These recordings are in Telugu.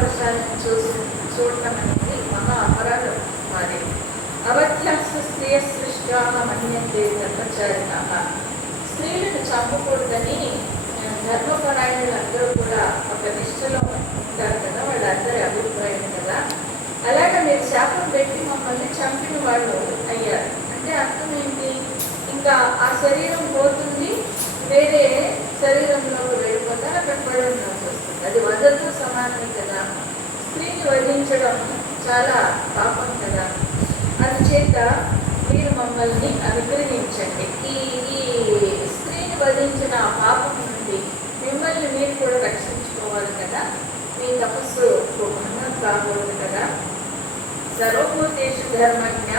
వర్షాలను చూడటం అనేది మహా అపరాధం మాది. అవధ్యాస్త స్త్రీయ సృష్ట్యా మన్యంతే ధర్మచారిణ. స్త్రీలను చంపకూడదని ధర్మపరాయణులందరూ కూడా ఒక నిష్ఠలో ఉంటారు కదా, వాళ్ళందరి అభిప్రాయం కదా. అలాగే మీరు శాపం పెట్టి మమ్మల్ని చంపిన వాళ్ళు అయ్యారు అంటే అర్థం ఏంటి? ఇంకా ఆ శరీరం పోతుంది, వేరే శరీరంలోకి వెళ్ళిపోతారు, అక్కడ పడి ఉండాల్సి వస్తుంది. అది వధతో సమానమే కదా. స్త్రీని వధించడం చాలా పాపం కదా. అందుచేత మీరు మమ్మల్ని అనుగ్రహించండి. ఈ స్త్రీని వధించిన ఆ పాపం నుండి మిమ్మల్ని మీరు కూడా రక్షించుకోవాలి కదా. మీ తపస్సు భంగం కాకూడదు కదా. సర్వభూతేషు ధర్మజ్ఞ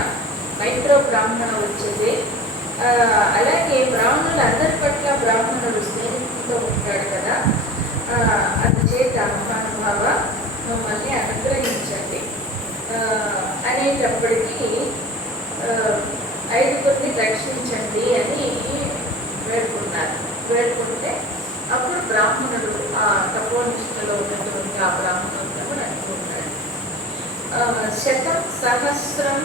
మైత్రో బ్రాహ్మణ వచ్చేది. అలాగే బ్రాహ్మణులు అందరి పట్ల బ్రాహ్మణుడు స్నేహితులతో ఉంటాడు కదా. అందుచేత మహానుభావ మమ్మల్ని అనుగ్రహించండి అనేటప్పటికీ 5 రక్షించండి అని వేడుకున్నారు. వేడుకుంటే అప్పుడు బ్రాహ్మణుడు ఆ తపోనిష్టలో ఉన్నటువంటి ఆ బ్రాహ్మణుడు అనుకున్నాడు. 100 సహస్రం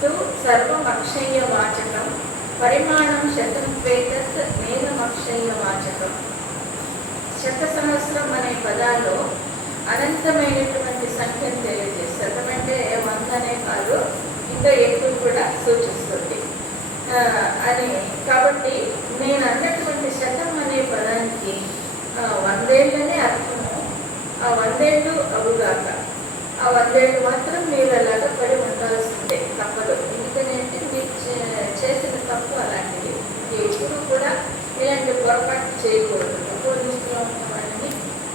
తు సర్వమక్షయ్య వాచకం పరిమాణం 100 నేనమక్షయ్య వాచకం. 100 సహస్రం అనే పదాల్లో అనంతమైనటువంటి సంఖ్యను తెలియజేస్తారు. 100 అంటే 100 అనే కాదు, ఇంకా ఎక్కువ కూడా సూచిస్తుంది అని. కాబట్టి నేను అన్నటువంటి 100 అనే పదానికి 100 ఏళ్ళనే అర్థము. ఆ 100 ఏళ్ళు అవుగాక, ఆ 100 ఏళ్ళు మాత్రం మీరు అలాగా పడి ఉండాల్సిందే, తప్పదు. ఎందుకంటే మీరు చేసిన తప్పు అలాంటిది. ఎప్పుడు కూడా ఇలాంటి పొరపాటు చేయకూడదు. తక్కువ దృష్టిలో ఉన్న వాళ్ళని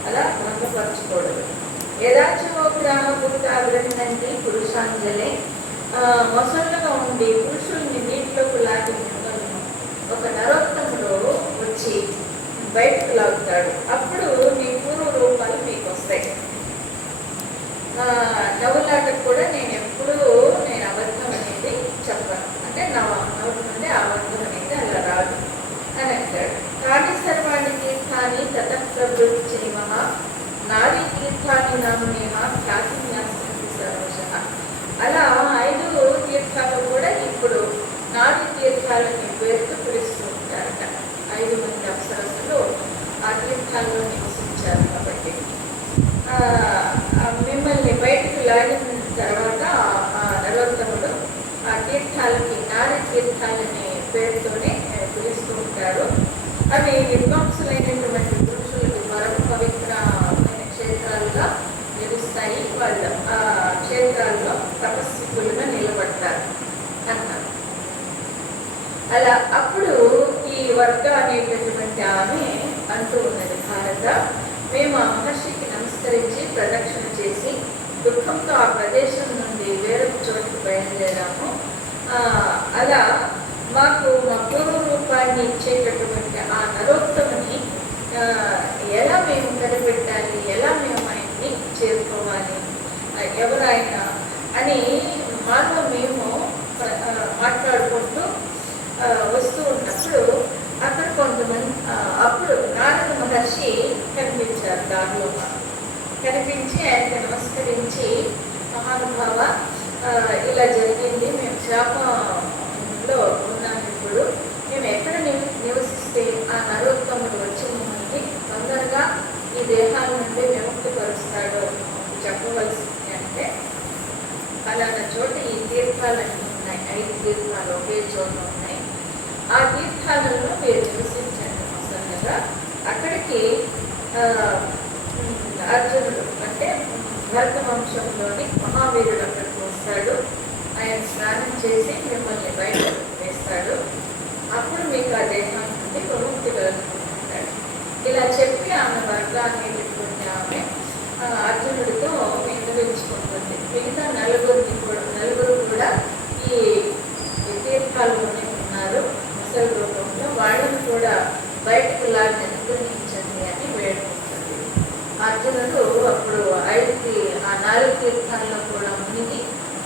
అలా భంగపరచకూడదు. యదాచో గ్రామ పురుషాగ్రహండి పురుషాంజలే. మొసళ్ళగా ఉండి పురుషుల్ని నీటిలోకి లాగి మిమ్మల్ని ఒక నరోత్తముడు వచ్చి బయటకు లాగుతాడు. అప్పుడు మీ పూర్వ రూపాలు మీకు వస్తాయి. నవ్వులాటకు కూడా నేను అబద్ధం అనేది చెప్పను, అంటే నవ్వు నుండి అబద్ధం అనేది అలా రాదు అని అంటాడు. కాని సర్వాణి తీర్థాన్ని తతప్రవృత్తి చేయమ నారీ తీర్థాన్ని నామనేహ ఖ్యాతి న్యాస్తి సర్వశ. అలా 5 తీర్థాలు కూడా ఇప్పుడు నారీ తీర్థాలని పేరుతో పిలుస్తూ ఉంటారట. 5 మంది అప్సరసులు ఆ తీర్థాల్లో నివసించారు. కాబట్టి మిమ్మల్ని బయటకు లాగిన తర్వాత ఆ నరోత్తముడు ఆ తీర్థాలకి నారీ తీర్థాలనే పేరుతోనే పిలుస్తూ ఉంటారు. అవి విద్వాంసులైనటువంటి పురుషులకి పరమ పవిత్రమైన క్షేత్రాలుగా నిలుస్తాయి. వాళ్ళు ఆ క్షేత్రాల్లో తపస్వికులుగా నిలబడతారు అన్నారు. అలా అప్పుడు ఈ వర్గ అనేటటువంటి ఆమె అంటూ ఉన్నది, భారత, మేము ఆ మహర్షికి నమస్కరించి ప్రదక్షిణ చేసి దుఃఖంతో ఆ ప్రదేశం నుండి వేరొక చోటుకు బయలుదేరాము. అలా మాకు మా పూర్వ రూపాన్ని ఇచ్చేటటువంటి ఆ నరోత్తముని ఎలా మేము కనిపెట్టాలి, ఎలా మేము ఆయన్ని చేరుకోవాలి, ఎవరైనా అని మాలో మేము మాట్లాడుకుంటూ వస్తూ ఉన్నప్పుడు అక్కడ కొంతమంది అప్పుడు నారద మహర్షి కనిపించారు. దారిలో కనిపించి ఆయనకు నమస్కరించి, మహానుభావ ఇలా జరిగింది, మేము శాపంలో ఉన్నాము, ఇప్పుడు మేము ఎక్కడ నివసిస్తే ఆ నరోత్తముడు వచ్చి మమ్మల్ని తొందరగా ఈ దేహాల నుండి విముక్తి పరుస్తాడో చెప్పవలసింది అంటే, అలాంటి చోట ఈ తీర్థాలన్నీ ఉన్నాయి. 5 తీర్థాలు ఒకే చోట ఉన్నాయి. ఆ తీర్థాలలో మీరు నివసించండి మొసంగా. అక్కడికి అర్జునుడు అంటే భరత వంశంలోని మహావీరుడు అక్కడికి వస్తాడు. ఆయన స్నానం చేసి మిమ్మల్ని బయట వేస్తాడు. అప్పుడు మీకు ఆ దేహం నుండి విముక్తి కలుగుతుంటాడు. ఇలా చెప్పి ఆమె వర్గ అనేటటువంటి ఆమె అర్జునుడితో విన్నవించుకుంటుంది. మిగతా నలుగురు కూడా ఈ తీర్థాల్లోనే ఉన్నారు ముసలి రూపంలో. వాళ్ళని కూడా బయటకు లాగి అనుగ్రహించండి అని వేడుకుంటుంది. అర్జునుడు అప్పుడు 4 తీర్థాల్లో కూడా మునిగి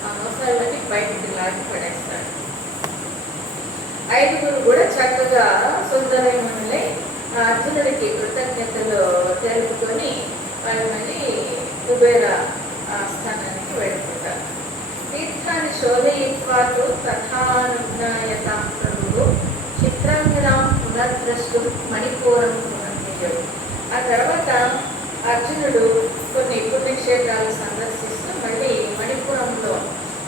ఆ ముసళ్ళని బయటకు లాగి పడేస్తాడు. కుబేర స్థానానికి వెళ్ళిపోతారు. తీర్థాన్ని శోధయిత్వాతో తథానుజ్ఞాయతాం ప్రభువు చిత్రాంగదాం పునర్ద్రష్టు మణిపూరం పునర్నిజడు. ఆ తర్వాత అర్జునుడు కొన్ని పుణ్యక్షేత్రాలు సందర్శిస్తూ మళ్ళీ మణిపురంలో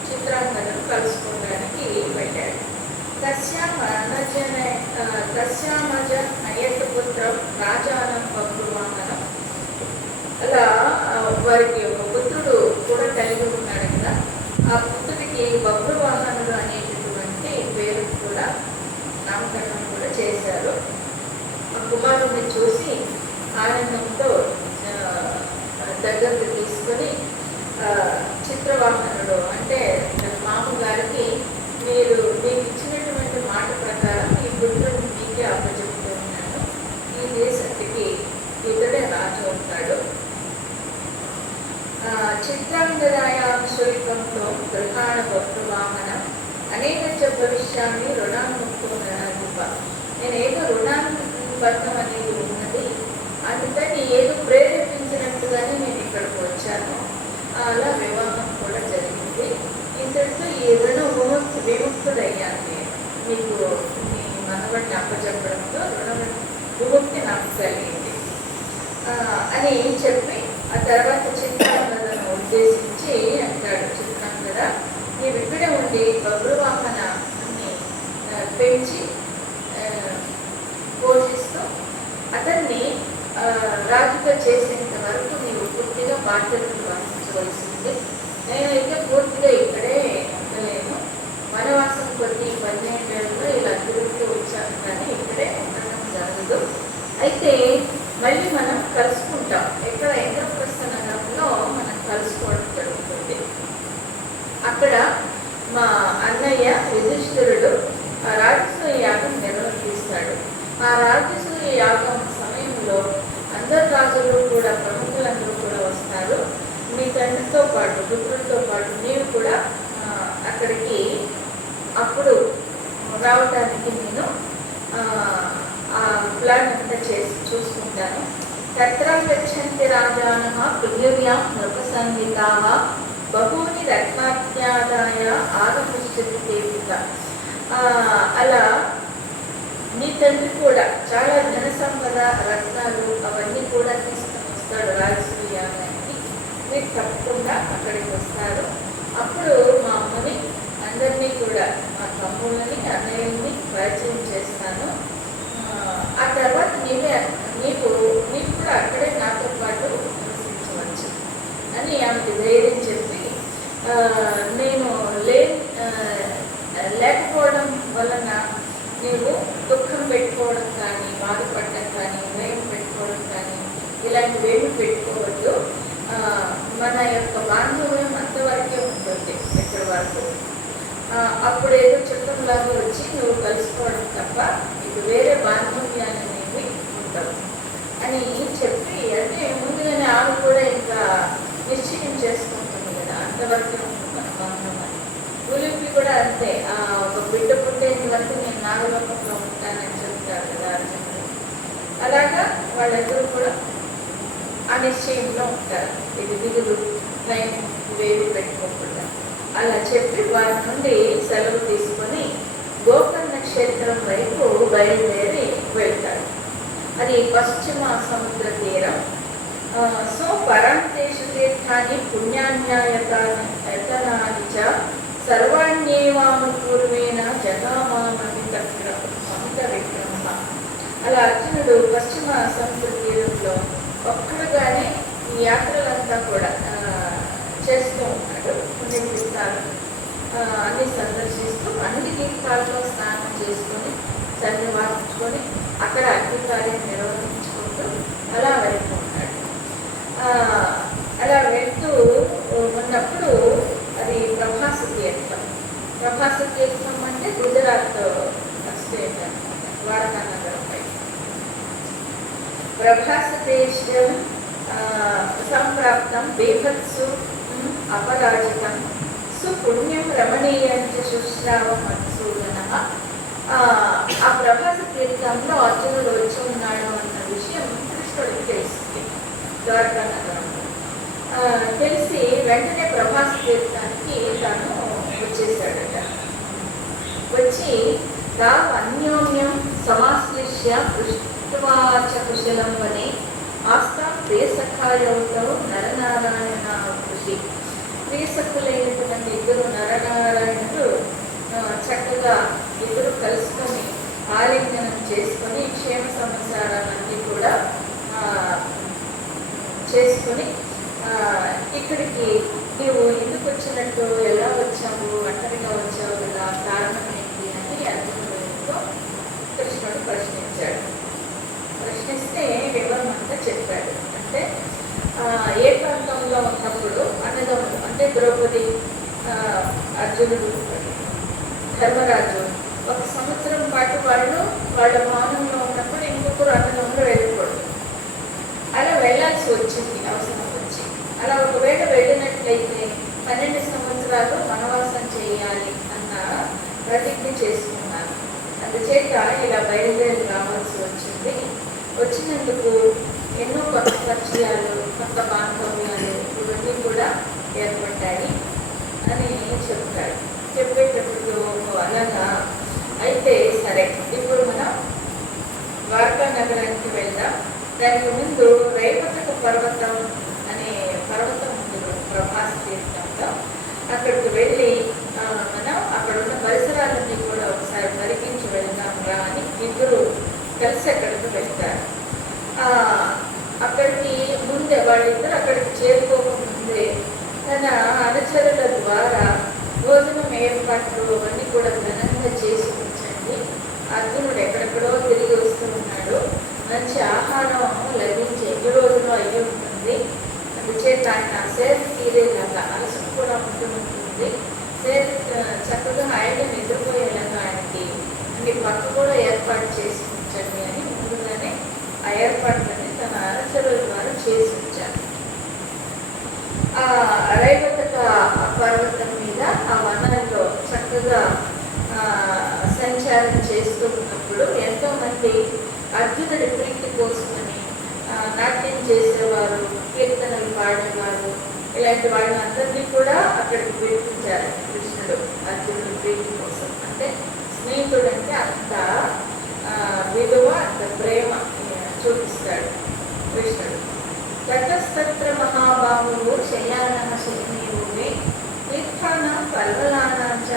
చిత్రాంగదను కలుసుకోవడానికి వెళ్ళాడు. తస్యామజ నయత్పుత్రం రాజానం బభ్రువాహనం. అలా వారికి ఒక పుత్రుడు కూడా కలిగి ఉన్నాడు కదా. ఆ పుత్రుడికి బభ్రువాహనుడు అనేటటువంటి పేరు కూడా నామకరణం కూడా చేశారు. ఆ కుమారుడిని చూసి ఆనందంతో దగ్గరకు తీసుకొని చిత్రవాహనుడు అంటే మామగారికి మీరు మీకు ఇచ్చినటువంటి మాట ప్రకారం ఈ పుత్రుడిని మీకే అప్పచెప్తూ ఉన్నాను. ఈ దేశానికి ఇతడే రాజు అవుతాడు. చిత్రాంగదాయాంశుల్కంలో గృహాణ బభ్రువాహనం అనేక భవిష్యాన్ని రుణాన్ముక్తో నరాధిప. నేను ఏదో రుణానుబద్ధం అనేది ఉన్నది, అందుకని ఏదో ప్రేరేపించినట్టుగానే నేను ఇక్కడికి వచ్చాను. అలా వివాహం కూడా జరిగింది. ఇంతటితో ఈ రుణ విముక్తుడయ్యాను. నేను మీకు మీ మనవడిని అప్పచెప్పడంతో రుణ విముక్తి నాకు కలిగింది అని చెప్పి ఆ తర్వాత చిత్రాంగదను ఉద్దేశించి అంటాడు. చిత్రాంగద నీవు ఇక్కడే ఉండి బభ్రువాహనాన్ని పెంచి పోషిస్తూ అతన్ని రాజుగా చేసేంత వరకు నీవు పూర్తిగా బాధ్యతలు వహించవలసింది. నేనైతే పూర్తిగా ఇక్కడే ఉండలేను. వనవాసం కొద్ది 12 ఏళ్ళలో ఇలా తిరుగుతూ వచ్చాను, కానీ ఇక్కడే ఉండడం జరగదు. అయితే మళ్ళీ మనం కలుసుకుంటాం. ఎక్కడ ఇంద్రప్రస్థ నగరంలో మనం కలుసుకోవడం జరుగుతుంది. అక్కడ మా అన్నయ్య యుధిష్ఠిరుడు ఆ రాజసూయ యాగం నిర్వహిస్తాడు. ఆ రాజసూయ యాగం సమయంలో అందరు రాజులు కూడా ప్రముఖులందరూ కూడా వస్తారు. మీ తండ్రితో పాటు పుత్రులతో పాటు నీవు కూడా అక్కడికి అప్పుడు రావడానికి నేను ఆ ప్లాన్ అంతా చేసి చూసుకుంటాను. తత్ర గచ్చంతి రాజానః పృథివ్యాం నృపసంహితాః బహూని రత్నాత్యాదాయ ఆగమిష్యతి దేవిక. అలా నీ తండ్రి కూడా చాలా ధన సంపద రత్నాలు అవన్నీ కూడా తీసుకొని వస్తాడు రాజసూయానికి. మీరు తప్పకుండా అక్కడికి వస్తారు. అప్పుడు మా అమ్మని అందరినీ కూడా మా తమ్ముళ్ళని అన్నయ్యని పరిచయం చేస్తాను. ఆ తర్వాత నీకు కూడా అక్కడే నాతో పాటు నివసించవచ్చు అని ఆమెకి ధైర్యం చెప్పి నేను లేకపోవడం వలన నీవు దుఃఖం పెట్టుకోవడం కానీ బాధపడటం కానీ భయం పెట్టుకోవడం కానీ ఇలాంటివేమి పెట్టుకోవద్దు. మన యొక్క బాంధవ్యం అంతవరకే ఉంటుంది ఎక్కడి వరకు. అప్పుడు ఏదో చుట్టంలాగా వచ్చి నువ్వు కలుసుకోవడం తప్ప ఇక వేరే బాంధవ్యాలు అనేవి ఉండవు అని చెప్పి, అంటే ముందుగానే ఆమె కూడా ఇంకా నిశ్చయం చేసుకుంటుంది కదా, అంతవరకు మన బాంధవ్యం. గులిపి కూడా అంతే, ఒక బిడ్డ పుట్టేంత వరకు నేను నాగలోకంలో ఉంటానని చెప్తారు కదా అర్జునుడు. అలాగా వాళ్ళిద్దరూ కూడా ఆ నిశ్చయంలో ఉంటారు. ఇది దిగులు భయం ఇవేవి పెట్టుకోకుండా అలా చెప్పి వారి నుండి సెలవు తీసుకొని గోకర్ణ క్షేత్రం వైపు బయలుదేరి వెళ్తాడు. అది పశ్చిమ సముద్ర తీరం. సో పరాంతేషు తీర్థాన్ని పుణ్యాన్యాయతనాని చ సర్వాణ్యేవానుపూర్వేణ జగామామహిత విక్రమ. అలా అర్జునుడు పశ్చిమ సముద్ర తీరంలో ఒక్కడుగానే ఈ యాత్రలంతా కూడా చేస్తూ ఉంటాడు. పుణ్యతీర్థాలు అన్ని సందర్శిస్తూ అన్ని తీర్థాల్లో స్నానం చేసుకొని సన్నివాసించుకొని అక్కడ అగ్నికార్యం నిర్వహించుకుంటూ అలా వెళ్తూ ఉంటాడు. అలా వెళ్తూ ఉన్నప్పుడు అది ప్రభాస తీర్థం. ప్రభాస తీర్థం అంటే గుజరాత్ స్టేట్ అనమాట, ద్వారకా నగరం పై. ప్రభాస దేశం సంప్రాప్తం బీభత్సు అపరాజితం సుపుణ్యం రమణీయం చ శుశ్రావ మధుసూదన. ఆ ప్రభాస తీర్థంలో అర్జునుడు వచ్చి ఉన్నాడు అన్న విషయం కృష్ణుడికి తెలిసింది ద్వారకా నగరంలో. తెలిసి వెంటనే ప్రభాస్ తీర్థానికి తాను వచ్చేసాడట. వచ్చి తాము అన్యోన్యం సమాశ్లిష్య పృష్ఠవాచ కుశలం వనే ఆస్థాం ప్రియసఖాయవుతో నరనారాయణ కృషి. ప్రియసఖులైనటువంటి ఇద్దరు నరనారాయణులు చక్కగా ఇద్దరు కలుసుకొని ఆలింగనం చేసుకొని క్షేమ సమాచారాలన్నీ కూడా చేసుకొని ఇక్కడికి నీవు ఎందుకు వచ్చినట్టు, ఎలా వచ్చావు, ఒంటరిగా వచ్చావు కదా, కారణం ఏంటి అని అర్జునుడితో కృష్ణుడు ప్రశ్నించాడు. ప్రశ్నిస్తే వివరమంతా చెప్పాడు. అంటే ఏ ప్రాంతంలో ఉన్నప్పుడు అన్నదమ్ములు అంటే ద్రౌపది, అర్జునుడు, ధర్మరాజు 1 సంవత్సరం పాటు వాళ్ళ మౌనంలో ఉన్నప్పుడు ఇంకొకరు అన్నదమ్ములు వెళ్ళకూడదు. అలా వెళ్ళాల్సి వచ్చింది, అవసరం వచ్చి. అలా ఒకవేళ వెళ్ళినట్లయితే 12 సంవత్సరాలు వనవాసం చేయాలి అన్న ప్రతిజ్ఞ చేసుకున్నాను. అందుచేత ఇలా బయలుదేరి రావాల్సి వచ్చింది. వచ్చినందుకు ఎన్నో కొత్త పరిచయాలు, కొత్త బాంధవ్యాలు ఇవన్నీ కూడా ఏర్పడ్డాయి అని చెప్తాడు. చెప్పేటప్పుడు అలాగా అయితే సరే, ఇప్పుడు మనం ద్వారకా నగరానికి వెళ్దాం. దానికి ముందు రైవతక పర్వతం అనే పర్వతం ఉంది ప్రభాస్ తీర్థంలో. అక్కడికి వెళ్ళి మనం అక్కడ ఉన్న పరిసరాలన్నీ కూడా ఒకసారి పరికించి వెళ్దాం రా అని ఇద్దరు కలిసి అక్కడికి వెళ్తారు. అక్కడికి ముందే వాళ్ళిద్దరు అక్కడికి చేరుకోకముందే తన అనుచరుల ద్వారా భోజనం ఏర్పాట్లు అవన్నీ కూడా ఘనంగా చేసి ఉంచండి. అర్జునుడు ఎక్కడెక్కడో తిరిగి వస్తూ ఉన్నాడు. మంచి ఆహారం లభించి ఎన్ని రోజులు అయ్యి ఉంటుంది. అందుచేత ఆయన సేద తీరేలాగా అలసట కూడా ఉంటుంది. సేద చక్కగా ఆయన నిద్రపోయేలాగా ఆయనకి అన్ని పక్క కూడా ఏర్పాటు చేసి ఉంచండి అని ముందుగానే ఆ ఏర్పాట్లని తన అనుచరుల ద్వారా చేసి ఉంచారు. ఆ రైవతక పర్వతం మీద ఆ వనాల్లో చక్కగా సంచారం చేస్తూ ఉన్నప్పుడు ఎంతోమంది అర్జునుడి ప్రీతి కోసమని నాట్యం చేసేవారు, కీర్తనలు పాడేవారు, ఇలాంటి వాళ్ళందరినీ కూడా అక్కడికి పిలిపించారు కృష్ణుడు అర్జునుడి ప్రీతి కోసం. అంటే స్నేహితుడు అంటే అంత విలువ, అంత ప్రేమ చూపిస్తాడు కృష్ణుడు. తటస్తత్ర మహాబాహువు శయానః శయనేవువే తీర్థానాం పర్వతానాం చ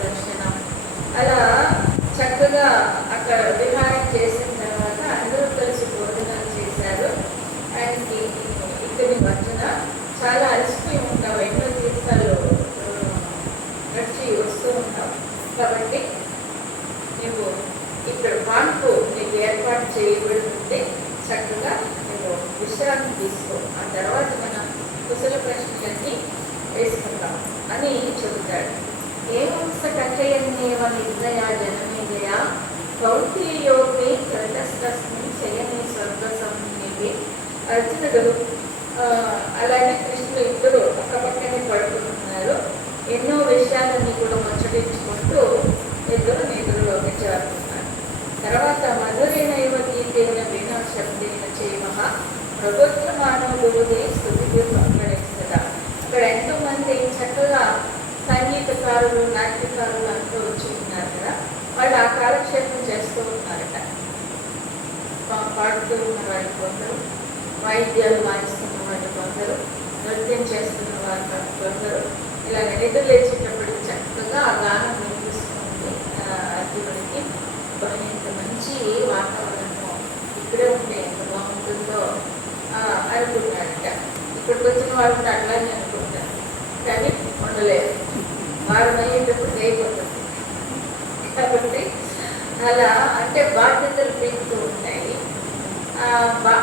దర్శనం. అలా చక్కగా అక్కడ విహారం చేసిన తర్వాత అందరూ కలిసి భోజనాలు చేశారు. ఆయనకి ఇక్కడి మధ్యన చాలా అలసిపోయి ఉంటావు, ఎన్నో తీర్థాలు నడిచి వస్తూ ఉంటావు కాబట్టి నీవు ఇక్కడ పాన్పు నీకు ఏర్పాటు చేయబడుతుంటే చక్కగా నువ్వు విశ్రాంతి తీసుకో, ఆ తర్వాత మనం కుశల ప్రశ్నలన్నీ వేసుకుంటాం అని చెబుతాడు. ఏవంస కథయన్నేవ నిర్ణయ జనమేజయ కౌంతేయోపే ప్రతస్తస్మిన్ శయనే స్వర్గ సంహితే. అర్జునుడు అలాగే కృష్ణుడు ఇద్దరు పక్కపక్కనే పడుకుంటున్నారు. ఎన్నో విషయాలన్నీ కూడా ముచ్చటించుకుంటూ ఇద్దరు నిద్రలోకి చేరుతున్నారు. తర్వాత మధురేనైవ గీతేన వీణా శబ్దేన చేమః ప్రభుత్వమానవులుదే స్తుతికి పంపడేస్తుందా. అక్కడ ఎంతోమంది చక్కగా సంగీతకారులు, నాట్యకారులు అంటూ వచ్చి ఉన్నారు కదా, వాళ్ళు ఆ కాలక్షేపం చేస్తూ ఉన్నారట. పాడుతూ ఉన్న వాళ్ళు కొందరు, వాయిద్యాలు వాయిస్తున్న వాళ్ళు కొందరు, నృత్యం చేస్తున్న వాళ్ళు కొందరు. ఇలా నిద్ర లేచేటప్పటికి చక్కగా ఆ గానం వినిపిస్తుంది అర్జునుడికి. ఎంత మంచి వాతావరణం, ఇక్కడే ఉంటే ఎంత బాగుంటుందో అనుకున్నాడట. ఇక్కడికి వచ్చిన వాళ్ళు కూడా అట్లానే అనుకుంటారు, కానీ ఉండలేదు. వారం అయ్యేటప్పుడు అయిపోతుంది కాబట్టి అలా అంటే బాధ్యతలు పెరుగుతూ ఉంటాయి.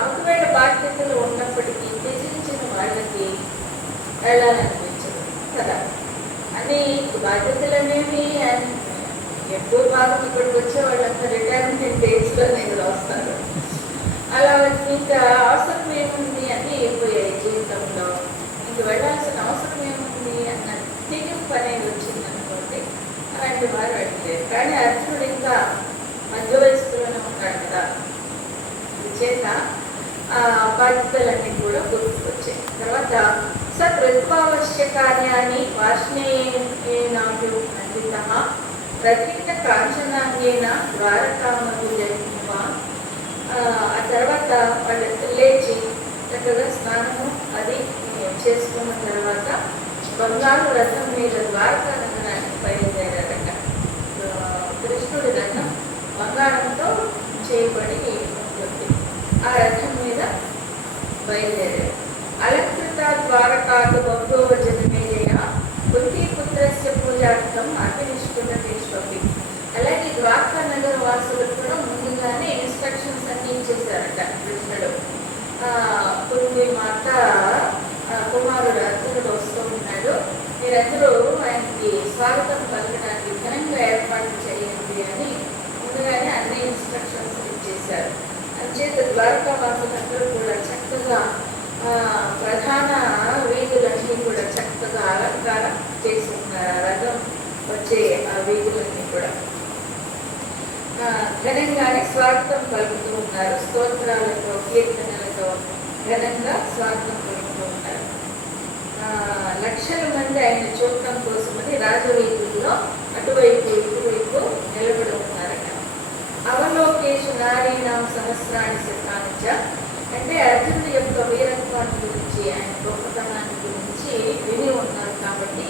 ఒకవేళ బాధ్యతలు ఉన్నప్పటికీ త్యజించిన వాళ్ళకి వెళ్ళాలనిపించదు కదా. అని బాధ్యతలు అనేవి ఎక్కువ భాగం ఇక్కడికి వచ్చే వాళ్ళంతా రిటైర్మెంట్ ఏజ్లో నేను వస్తారు. అలా ఇంకా అవసరం ఏముంది అని అయిపోయాయి జీవితంలో, ఇంక వెళ్ళాల్సిన అవసరం ఏముంది అన్న తెగింపు అనేది వచ్చింది అనుకోండి, అలాంటి వారు వెళ్ళలేదు. కానీ అర్జునుడు ఇంకా మధ్య వయస్సులోనే ఉన్నాడు కదా, చేత బాధ్యతలన్నీ కూడా గుర్తుకొచ్చాయి. తర్వాత రూపావశ్య కార్యాన్ని వార్ష్ణేయేనాభ్యునందితః ప్రతీత కాంచనాంగేన ద్వారకామధు జన్మ. ఆ తర్వాత వాళ్ళు లేచి చక్కగా స్నానము అది చేసుకున్న తర్వాత బంగారు రథం మీద ద్వారకా నగరానికి బయలుదేరారట. కృష్ణుడి రథం బంగారంతో చేయబడి ఉంటుంది. ఆ రథం మీద బయలుదేరారు. అలంకృత ద్వారకాలు బహుళ జనమేజయ కుంతీపుత్రస్య పూజార్థం అభినిష్కృతేష్వపి. అలాగే ద్వారకా నగర వాసులకు కూడా ముందుగానే ఇన్స్ట్రక్షన్స్ అన్ని ఇచ్చేసారట కృష్ణుడు. కుంతి మాత కుమారుడు అర్జునుడు వస్తూ ఉన్నాడు, మీరందరూ ఆయనకి స్వాగతం పలకడానికి ఘనంగా ఏర్పాటు చేయండి అని ముందుగానే అన్ని ఇన్స్ట్రక్షన్స్ ఇచ్చేశారు. అంచేత ద్వారకా వాసులందరూ కూడా చక్కగా ప్రధాన వీధులన్నీ కూడా చక్కగా అలంకారం చేసి ఉన్నారు. రథం వచ్చే ఆ వీధులన్నీ కూడా ఘనంగానే స్వాగతం పలుకుతూ ఉన్నారు. స్తోత్రాలతో కీర్తనలతో ఘనంగా స్వాగతం పలుకుతూ ఉన్నారు. లక్షల మంది ఆయన చూడటం కోసమని రాజవీధుల్లో అటువైపు ఇటువైపు నిలబడి ఉన్నారట. అవలోకేషు నారీణాం సహస్రాణి శతానిచ. అంటే అర్జునుడి యొక్క వీరత్వాన్ని గురించి, ఆయన గొప్పతనాన్ని గురించి విని ఉన్నారు కాబట్టి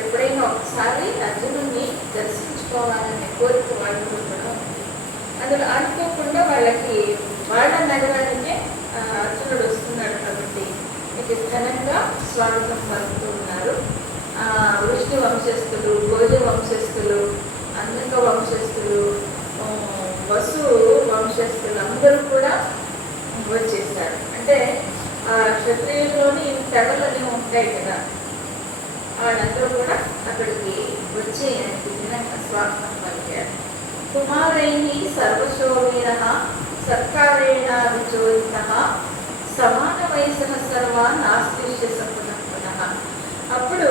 ఎప్పుడైనా ఒకసారి అర్జునుడిని దర్శించుకోవాలనే కోరిక వాళ్ళు కూడా ఉంది. అందులో అనుకోకుండా వాళ్ళకి వాళ్ళ నగరానికే అర్జునుడు వస్తున్నాడు కాబట్టి ఇది ఘనంగా స్వాగతం పలుకుతూ ఉన్నారు. వృష్ణి వంశస్థులు, భోజ వంశస్థులు, అంధక వంశస్థులు, వసు వంశస్థులు అందరూ కూడా వచ్చేసారు. అంటే క్షత్రియుల్లోని తెగలని ఉంటాయి కదా, వాళ్ళందరూ కూడా అక్కడికి వచ్చి ఘనంగా స్వాగతం పలికారు. కుమారైని సర్వశోభీన సత్కారేణ విచోదిత సమాన వయసున సర్వాన్ ఆశ్లిష్య సంపదః. అప్పుడు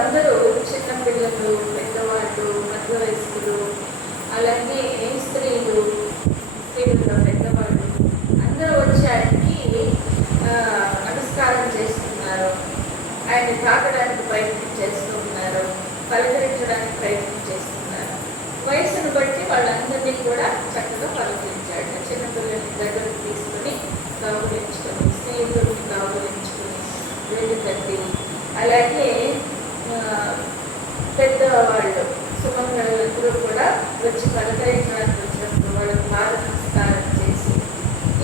అందరూ చిన్నపిల్లలు, పెద్దవాళ్ళు, మధ్య వయస్కులు, అలాగే స్త్రీలు పెద్దవాళ్ళు అందరూ వచ్చి ఆయనకి నమస్కారం చేస్తున్నారు. ఆయన తాకడానికి ప్రయత్నం చేస్తూ ఉన్నారు, పలకరించడానికి ప్రయత్నం చేస్తున్నారు. వయసును బట్టి వాళ్ళందరినీ కూడా చక్కగా పలకరించాడు. చిన్నపిల్లల్ని దగ్గరకు తీసుకుని గౌరవించుకొని, స్నేహితుల్ని గౌరవించుకొని వేలు తట్టి, అలాగే పెద్దవాళ్ళు సుమంగళులందరూ కూడా వచ్చి పలకరించడానికి వచ్చినప్పుడు వాళ్ళకి పాద నమస్కారం చేసి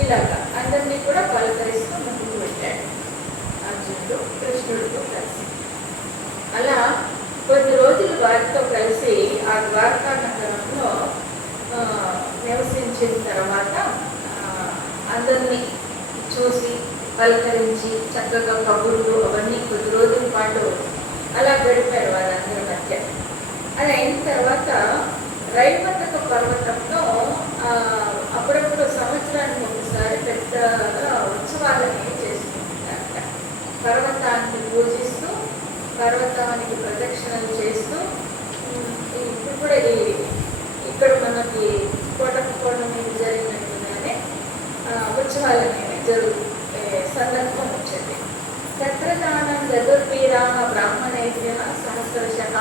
ఇలాగా అందరినీ కూడా పలకరిస్తూ ముందుకు పెట్టాడు అర్జునుడు కృష్ణుడితో కలిసి. అలా కొద్ది రోజులు వారితో కలిసి ఆ ద్వారకా నగరంలో నివసించిన తర్వాత అందరినీ చూసి పలకరించి చక్కగా కబుర్లు అవన్నీ కొద్ది రోజుల పాటు అలా గడిపారు వారందరి మధ్య. అది అయిన తర్వాత రైవతక పర్వతంలో అప్పుడప్పుడు సంవత్సరానికి ఒకసారి పెద్దగా ఉత్సవాలని చేసుకుంటారట. పర్వతాన్ని పూజిస్తూ, పర్వతానికి ప్రదక్షిణలు చేస్తూ, ఇప్పుడు కూడా ఇక్కడ మనకి కోట మీద జరిగినట్టుగానే ఉత్సవాలు అనేవి సందర్భం వచ్చింది. తత్రదానం చతుర్వీరామ బ్రాహ్మణేభ్య సహస్రశః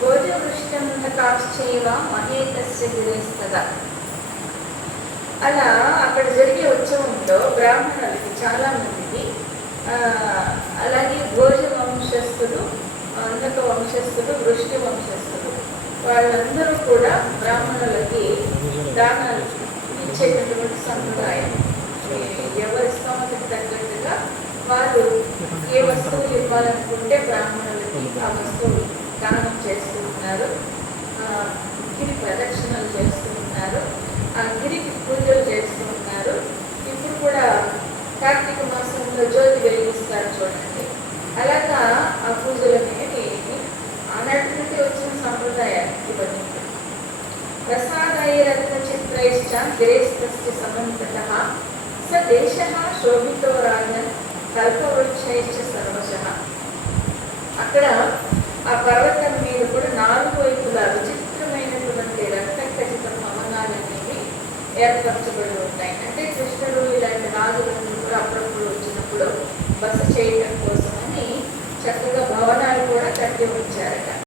భోజవృష్టంధకాశ్చైవ మహేతస్య గిరేస్తదా. అలా అక్కడ జరిగే ఉత్సవంలో బ్రాహ్మణులకి చాలా మందికి, అలాగే భోజ వంశస్థులు, అంధక వంశస్థులు, వృష్టి వంశస్థులు వాళ్ళందరూ కూడా బ్రాహ్మణులకి దానాలు ఇచ్చేటటువంటి సంప్రదాయం. ఎవరి స్తోమతకు తగ్గట్టుగా వారు ఏ వస్తువులు ఇవ్వాలనుకుంటే బ్రాహ్మణులకి ఆ వస్తువులు దానం చేస్తూ ఉన్నారు. గిరి ప్రదక్షిణలు చేస్తూ ఉన్నారు, ఆ గిరికి పూజలు చేస్తూ ఉన్నారు. ఇప్పుడు కూడా కార్తీక మాసంలో జ్యోతి వెలిగిస్తారు చూడండి, అలాగా ఆ పూజలు అనేవి ఆనాటి నుండి వచ్చిన సంప్రదాయాలు ఇవన్నీ. ప్రసాదైరత్న చిత్రైశ్చ గిరేస్తస్య సమంతతః స దేశః శోభితో రాజన్ కల్పవృక్షైశ్చ సర్వశః. అక్కడ ఆ పర్వతం మీద కూడా 4 వైపులా విచిత్రమైనటువంటి రక్తఖచిత భవనాలు అనేవి ఏర్పరచబడి ఉంటాయి. అంటే కృష్ణుడు ఇలాంటి రాజులందరూ కూడా అప్పుడప్పుడు వచ్చినప్పుడు బస చేయడం కోసమని చక్కగా భవనాలు కూడా కట్టి ఉంచారు.